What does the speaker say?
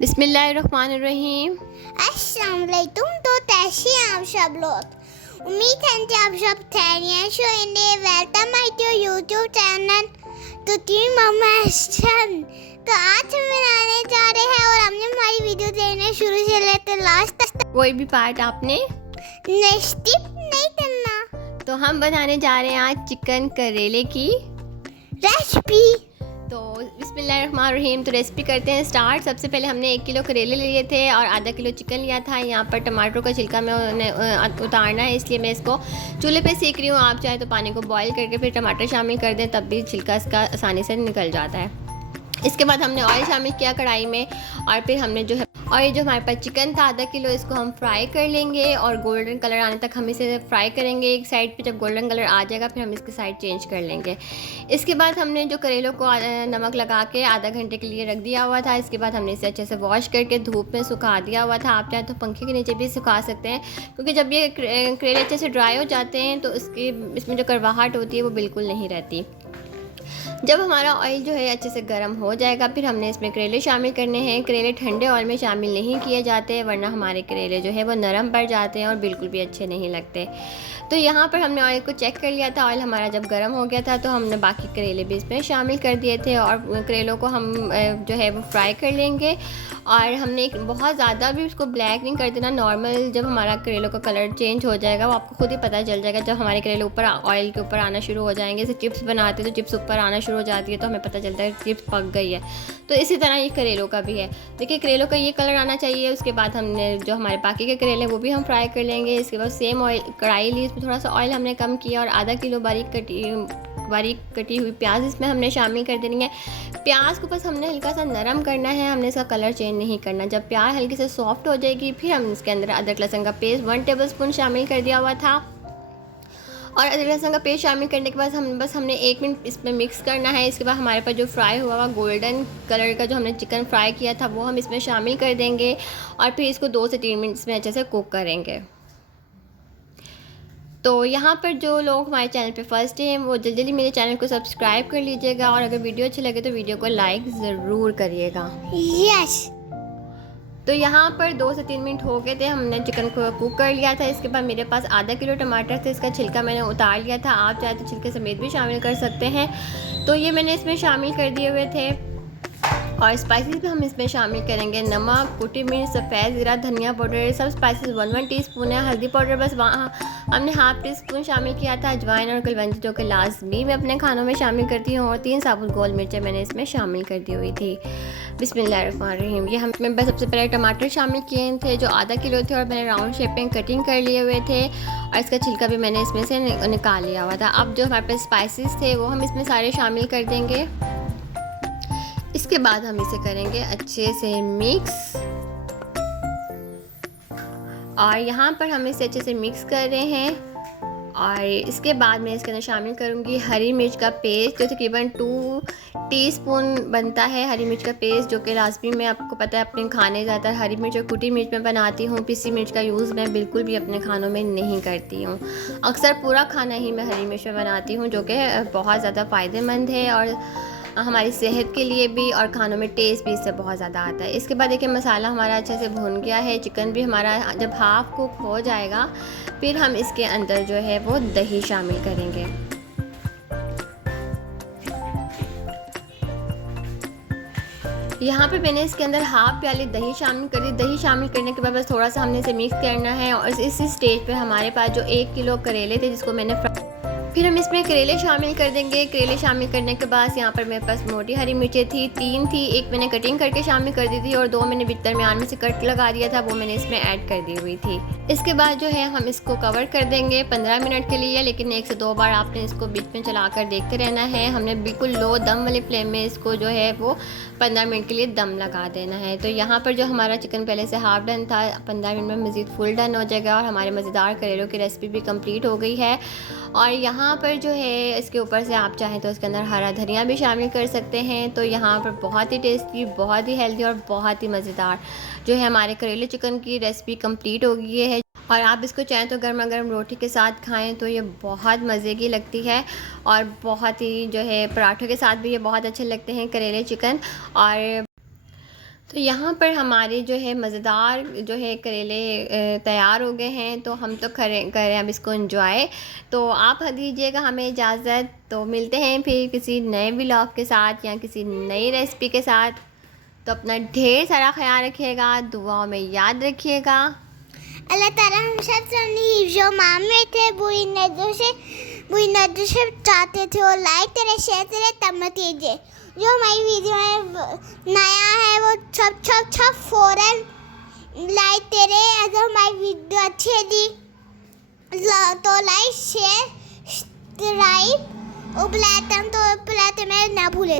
बिस्मिल्लाहिर्रहमानिर्रहीम। अस्सलाम वालेकुम। तो कैसे हैं आप सब लोग? उम्मीद है कि आप सब खैरियत से होंगे। Welcome my to YouTube channel तो टीम मम्मा एशन। तो आज हम बनाने जा रहे हैं और हमने हमारी वीडियो देखने शुरू से लेकर लास्ट तक कोई भी पार्ट आपने स्किप नहीं करना। तो हम बनाने जा रहे हैं आज चिकन करेले की रेसिपी। तो बिस्मिल्लाहिर्रहमानिर्रहीम। तो रेसिपी करते हैं स्टार्ट। सबसे पहले हमने 1 किलो करेले लिए थे और आधा किलो चिकन लिया था। यहाँ पर टमाटर का छिलका में उतारना है, इसलिए मैं इसको चूल्हे पे सेक रही हूँ। आप चाहे तो पानी को बॉईल करके फिर टमाटर शामिल कर दें, तब भी छिलका इसका आसानी से निकल जाता है। इसके बाद हमने ऑयल शामिल किया कढ़ाई में और फिर हमने जो है और ये जो हमारे पास चिकन था आधा किलो, इसको हम फ्राई कर लेंगे और गोल्डन कलर आने तक हम इसे फ्राई करेंगे एक साइड पे। जब गोल्डन कलर आ जाएगा फिर हम इसकी साइड चेंज कर लेंगे। इसके बाद हमने जो करेलों को नमक लगा के आधा घंटे के लिए रख दिया हुआ था। इसके बाद हमने इसे अच्छे से वॉश करके धूप में सुखा दिया हुआ था। आप चाहें तो पंखे के नीचे भी सुखा सकते हैं, क्योंकि जब ये करेले अच्छे से ड्राई हो जाते हैं तो इसमें जो कड़वाहट होती है वो बिल्कुल नहीं रहती। जब हमारा ऑयल जो है अच्छे से गर्म हो जाएगा फिर हमने इसमें करेले शामिल करने हैं। करेले ठंडे ऑयल में शामिल नहीं किए जाते, वरना हमारे करेले जो है वो नरम पड़ जाते हैं और बिल्कुल भी अच्छे नहीं लगते। तो यहाँ पर हमने ऑयल को चेक कर लिया था। ऑयल हमारा जब गर्म हो गया था तो हमने बाकी करेले भी इसमें शामिल कर दिए थे और करेलों को हम जो है वो फ्राई कर लेंगे। और हमने बहुत ज़्यादा भी उसको ब्लैक नहीं कर देना, नॉर्मल। जब हमारा करेलों का कलर चेंज हो जाएगा वो आपको खुद ही पता चल जाएगा। जब हमारे करेले ऊपर ऑयल के ऊपर आना शुरू हो जाएंगे, जैसे चिप्स बनाते तो चिप्स ऊपर आना शुरू हो जाती है तो हमें पता चलता है चिप्स पक गई है। तो इसी तरह ये करेलों का भी है। देखिए करेलों का ये कलर आना चाहिए। उसके बाद हमने जो हमारे बाकी के करेले वो भी हम फ्राई कर लेंगे। इसके बाद सेम ऑयल कढ़ाई ली, इसमें थोड़ा सा ऑयल हमने कम किया और आधा किलो बारीक कटी हुई प्याज इसमें हमने शामिल कर देनी है। प्याज को बस हमने हल्का सा नरम करना है, हमने इसका कलर चेंज नहीं करना। जब प्याज हल्की से सॉफ्ट हो जाएगी फिर हम इसके अंदर अदरक लहसुन का पेस्ट 1 टेबलस्पून शामिल कर दिया हुआ था। और अदरक लहसुन का पेस्ट शामिल करने के बाद हमने 1 मिनट इसमें मिक्स करना है। इसके बाद हमारे पास जो फ्राई हुआ हुआ गोल्डन कलर का जो हमने चिकन फ्राई किया था वो हम इसमें शामिल कर देंगे और फिर इसको 2 से 3 मिनट इसमें अच्छे से कुक करेंगे। तो यहाँ पर जो लोग हमारे चैनल पे फर्स्ट हैं वो जल्दी जल्दी मेरे चैनल को सब्सक्राइब कर लीजिएगा और अगर वीडियो अच्छी लगे तो वीडियो को लाइक ज़रूर करिएगा। यस। तो यहाँ पर 2 से 3 मिनट हो गए थे, हमने चिकन को कुक कर लिया था। इसके बाद मेरे पास आधा किलो टमाटर थे, इसका छिलका मैंने उतार लिया था। आप चाहे तो छिलके समेत भी शामिल कर सकते हैं। तो ये मैंने इसमें शामिल कर दिए हुए थे। और स्पाइसेस भी हम इसमें शामिल करेंगे। नमक, कुटी मिर्च, सफ़ेद ज़ीरा, धनिया पाउडर, सब स्पाइसेस 1 टीस्पून है। हल्दी पाउडर बस वहाँ हमने ½ टीस्पून शामिल किया था। अजवाइन और कलवंजी जो कि लाजमी मैं अपने खानों में शामिल करती हूँ। और 3 साबुत गोल मिर्चें मैंने इसमें शामिल कर दी हुई थी। बिस्मिल्लाहिर्रहमानिर्रहीम। ये हमने बस सबसे पहले टमाटर शामिल किए थे जो आधा किलो थे और मैंने राउंड शेप में कटिंग कर लिए हुए थे और इसका छिलका भी मैंने इसमें से निकाल लिया हुआ था। अब जो हमारे पास स्पाइसेस थे वो हम इसमें सारे शामिल कर देंगे। इसके बाद हम इसे करेंगे अच्छे से मिक्स और यहाँ पर हम इसे अच्छे से मिक्स कर रहे हैं। और इसके बाद मैं इसके अंदर शामिल करूँगी हरी मिर्च का पेस्ट जो तकरीबन 2 टीस्पून बनता है। हरी मिर्च का पेस्ट जो कि लाजमी मैं आपको पता है अपने खाने ज़्यादातर हरी मिर्च और कुटी मिर्च में बनाती हूँ। पिसी मिर्च का यूज़ मैं बिल्कुल भी अपने खानों में नहीं करती हूँ। अक्सर पूरा खाना ही मैं हरी मिर्च में बनाती हूँ, जो कि बहुत ज़्यादा फ़ायदेमंद है और हमारी सेहत के लिए भी और खानों में टेस्ट भी इससे बहुत ज़्यादा आता है। इसके बाद देखिए मसाला हमारा अच्छे से भुन गया है। चिकन भी हमारा जब हाफ़ कुक हो जाएगा फिर हम इसके अंदर जो है वो दही शामिल करेंगे। यहाँ पे मैंने इसके अंदर ½ प्याली दही शामिल करी। दही शामिल करने के बाद बस थोड़ा सा हमने इसे मिक्स करना है। और इस स्टेज पे हमारे पास जो 1 किलो करेले थे जिसको मैंने फिर हम इसमें करेले शामिल कर देंगे। करेले शामिल करने के बाद यहाँ पर मेरे पास मोटी हरी मिर्चें थी, 3 थी। 1 मैंने कटिंग करके शामिल कर दी थी और 2 मैंने दरमियान में से कट लगा दिया था, वो मैंने इसमें ऐड कर दी हुई थी। इसके बाद जो है हम इसको कवर कर देंगे 15 मिनट के लिए, लेकिन 1 से 2 बार आपने इसको बीच में चलाकर देखते रहना है। हमने बिल्कुल लो दम वाली फ्लेम में इसको जो है वो 15 मिनट के लिए दम लगा देना है। तो यहाँ पर जो हमारा चिकन पहले से हाफ डन था, 15 मिनट में मज़ीद फुल डन हो जाएगा और हमारे मज़ेदार करेलों की रेसिपी भी कंप्लीट हो गई है। और यहाँ पर जो है इसके ऊपर से आप चाहें तो इसके अंदर हरा धनिया भी शामिल कर सकते हैं। तो यहाँ पर बहुत ही टेस्टी, बहुत ही हेल्दी और बहुत ही मज़ेदार जो है हमारे करेले चिकन की रेसिपी कंप्लीट हो गई है। और आप इसको चाहें तो गर्मा गर्म रोटी के साथ खाएं तो ये बहुत मज़े की लगती है और बहुत ही जो है पराठों के साथ भी ये बहुत अच्छे लगते हैं करेले चिकन। और तो यहाँ पर हमारे जो है मज़ेदार जो है करेले तैयार हो गए हैं, तो हम तो करें अब इसको एंजॉय। तो आप दीजिएगा हमें इजाज़त, तो मिलते हैं फिर किसी नए व्लॉग के साथ या किसी नई रेसिपी के साथ। तो अपना ढेर सारा ख्याल रखिएगा, दुआओं में याद रखिएगा। अल्लाह ताला हम सब जो मामे थे बुरी नजर से चाहते थे वो लाइक करें, शेयर करें, तब मत कीजिए। जो हमारी वीडियो में नया है वो सब फौरन लाइक करें। अगर हमारी वीडियो अच्छी लगी तो लाइक शेयर सब्सक्राइब और बेल आइकन तो ना भूलें।